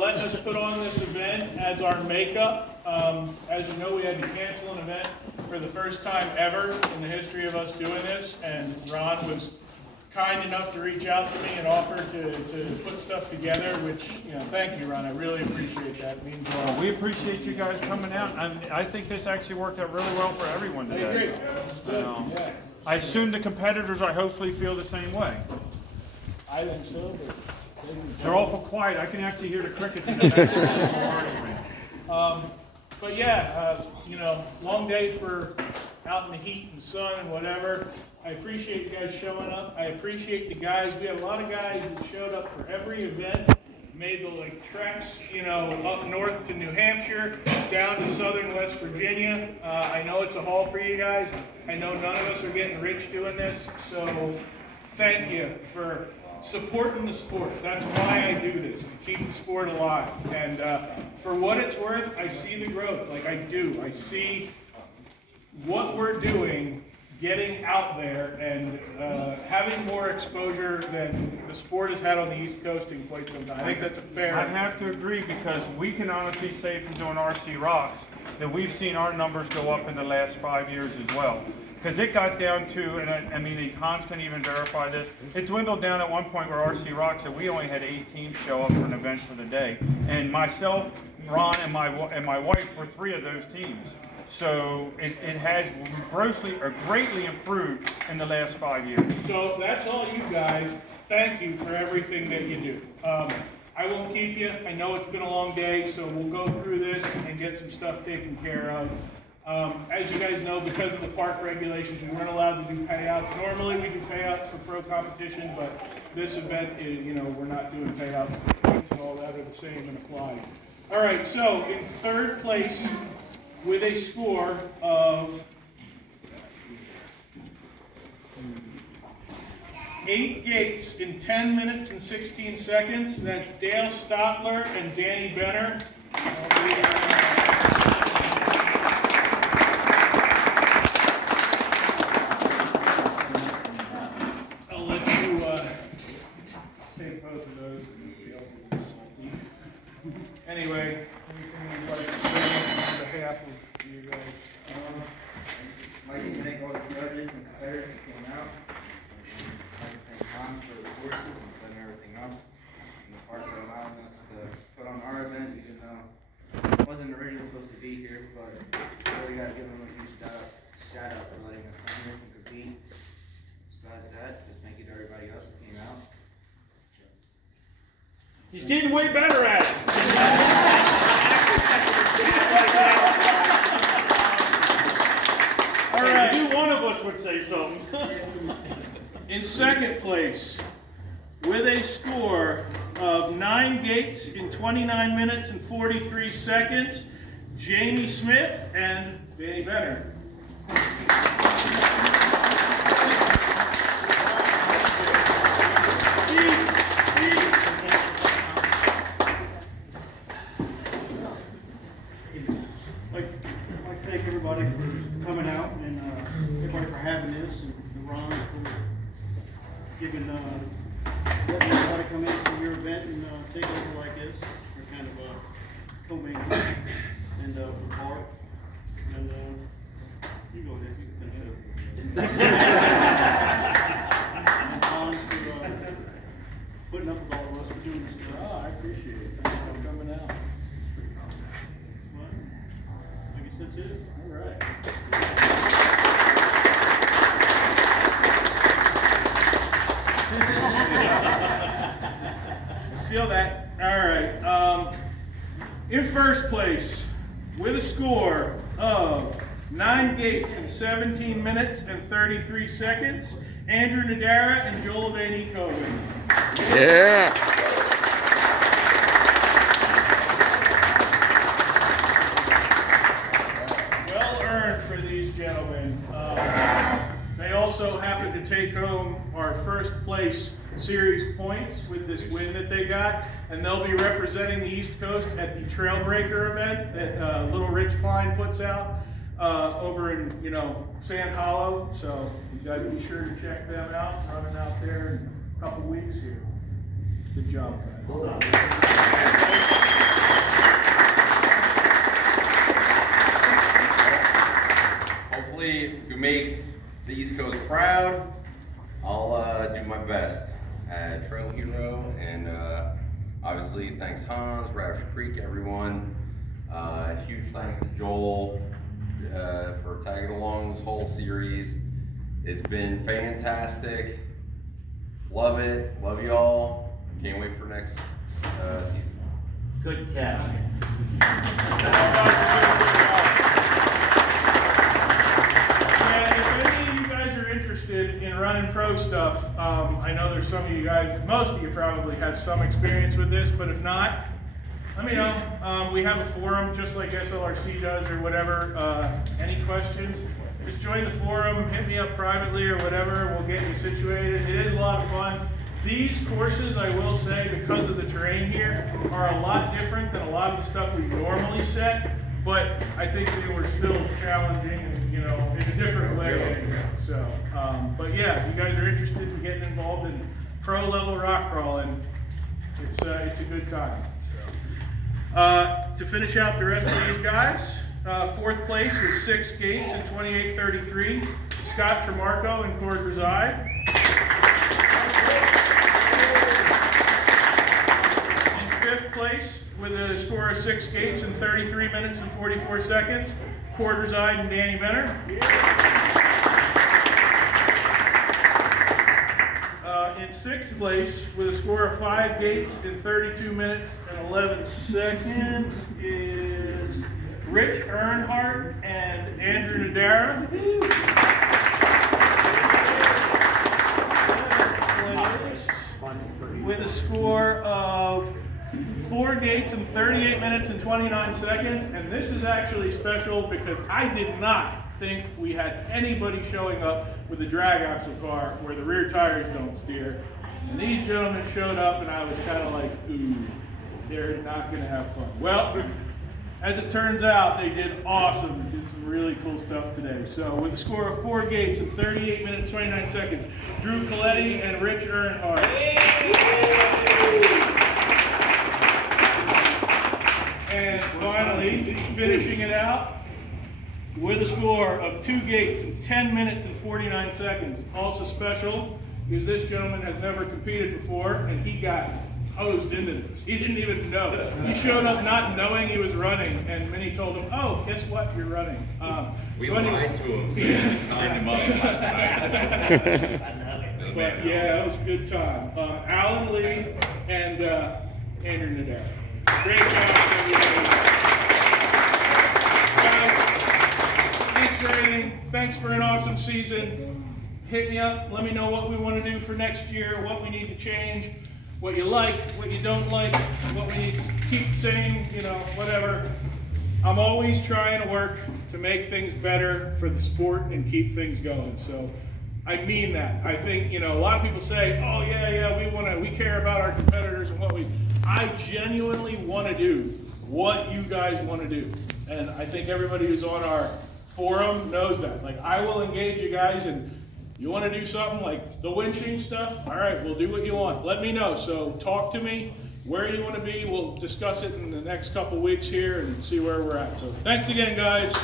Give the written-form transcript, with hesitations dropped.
Letting us put on this event as our makeup. As you know, we had to cancel an event for the first time ever in the history of us doing this, and Ron was kind enough to reach out to me and offer to put stuff together, which, thank you, Ron. I really appreciate that. It means a lot. Well, we appreciate you guys coming out, and I think this actually worked out really well for everyone today. I agree. Yeah. I assume the competitors, I hopefully feel the same way. I think so, but they're awful quiet. I can actually hear the crickets in the background. But yeah, long day for out in the heat and sun and whatever. I appreciate you guys showing up. I appreciate the guys. We had a lot of guys that showed up for every event, made the treks, up north to New Hampshire, down to southern West Virginia. I know it's a haul for you guys. I know none of us are getting rich doing this, so thank you for supporting the sport. That's why I do this, to keep the sport alive. And for what it's worth, I see the growth. I do. I see what we're doing, getting out there, and having more exposure than the sport has had on the East Coast in quite some time. I think that's a fair... I have to agree, because we can honestly say from doing XROCK that we've seen our numbers go up in the last 5 years as well. Because it got down to, and the Hans can even verify this, it dwindled down at one point where XROCK said we only had 8 teams show up for an event for the day. And myself, Ron, and my wife were 3 of those teams. So it has greatly improved in the last 5 years. So that's all you guys. Thank you for everything that you do. I won't keep you. I know it's been a long day, so we'll go through this and get some stuff taken care of. As you guys know, because of the park regulations, we weren't allowed to do payouts. Normally we do payouts for pro competition, but this event is, we're not doing payouts. Points and all that are the same and apply. All right, so in third place with a score of 8 gates in 10 minutes and 16 seconds, that's Dale Stotler and Danny Benner. Anyway, anything you'd like to say on behalf of you guys? I'd like to thank all the judges and competitors that came out. I'd like to thank Tom for the courses and setting everything up, and the park for allowing us to put on our event, even though it wasn't originally supposed to be here, but really got to give them a huge shout out for letting us come here and compete. Besides that, just thank you to everybody else that came out. He's getting way better at it. All right. I knew one of us would say something. In second place, with a score of 9 gates in 29 minutes and 43 seconds, Jamie Smith and Danny Benner. Thank everybody for coming out, and everybody for having this, and Ron for giving letting everybody come in for your event and take over like this. We're kind of co-main and for Park. And you go ahead, you can finish up. And Hans for putting up with all of us for doing this stuff. Oh, I appreciate it. Thanks for coming out. I guess that's it. All right. Seal that. All right. In first place, with a score of 9 gates in 17 minutes and 33 seconds, Andrew Nadara and Joel Van Eekhoven. Yeah. For these gentlemen. They also happen to take home our first place series points with this win that they got, and they'll be representing the East Coast at the Trailbreaker event that Little Rich Klein puts out over in Sand Hollow. So you guys be sure to check them out. Running out there in a couple weeks here. Good job, guys. make the East Coast proud, I'll do my best at Trail Hero, and obviously thanks Hans, Roush Creek, everyone. Huge thanks to Joel for tagging along this whole series. It's been fantastic. Love it. Love y'all. Can't wait for next season. Good catch. Yeah, if any of you guys are interested in running pro stuff, I know there's some of you guys, most of you probably have some experience with this, but if not, let me know. We have a forum just like SLRC does or whatever. Any questions? Just join the forum, hit me up privately or whatever, we'll get you situated. It is a lot of fun. These courses, I will say, because of the terrain here, are a lot different than a lot of the stuff we normally set, but I think they were still challenging and, you know, in a different way anyway. So, but yeah, if you guys are interested in getting involved in pro level rock crawling, it's a good time. To finish out the rest of these guys, fourth place was 6 Gates at 28:33. Scott Tremarco and Coors Reside. In fifth place with a score of 6 Gates in 33 minutes and 44 seconds, Coors Reside and Danny Benner. In sixth place with a score of 5 Gates in 32 minutes and 11 seconds is Rich Earnhardt and Andrew Nadara. With a score of 4 Gates in 38 minutes and 29 seconds. And this is actually special because I did not think we had anybody showing up with a drag axle car where the rear tires don't steer. And these gentlemen showed up and I was kind of like, ooh, they're not gonna have fun. Well, as it turns out, they did awesome. They did some really cool stuff today. So with a score of 4 Gates in 38 minutes, 29 seconds, Drew Coletti and Rich Earnhardt. And finally, finishing it out with a score of 2 Gates in 10 minutes and 49 seconds. Also special is this gentleman has never competed before and he got hosed into this. He didn't even know. He showed up not knowing he was running, and Minnie told him, "Oh, guess what? You're running." We lied to him, so we signed him up last night. But yeah, it was a good time. Alan Lee and Andrew Nadal. Great job, everybody. Guys, thanks for everything. Thanks for an awesome season. Hit me up. Let me know what we want to do for next year, what we need to change, what you like, what you don't like, what we need to keep saying, you know, whatever. I'm always trying to work to make things better for the sport and keep things going. So I mean that. I think, you know, a lot of people say, oh yeah, we care about our competitors and I genuinely want to do what you guys want to do. And I think everybody who's on our forum knows that. Like, I will engage you guys, and you want to do something like the winching stuff? All right, we'll do what you want. Let me know. So talk to me where you want to be. We'll discuss it in the next couple weeks here and see where we're at. So thanks again, guys.